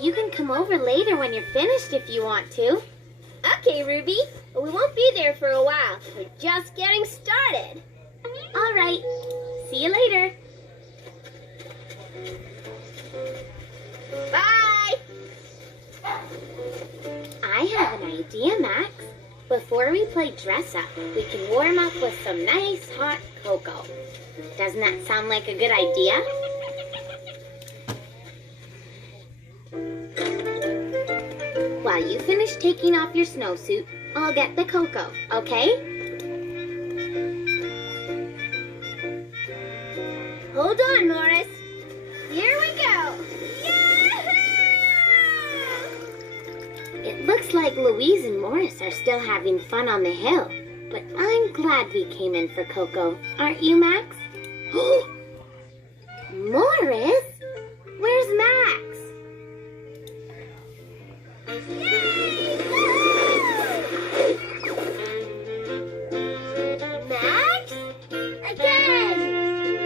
You can come over later when you're finished if you want to. Okay, Ruby, but we won't be there for a while. We're just getting started. All right. See you later. Bye! I have an idea, Max. Before we play dress up, we can warm up with some nice hot cocoa. Doesn't that sound like a good idea? While you finish taking off your snowsuit, I'll get the cocoa, okay? Hold on, Morris. Here we go. Yahoo! It looks like Louise and Morris are still having fun on the hill, but I'm glad we came in for cocoa, aren't you, Max? Morris? Where's Max? Yay!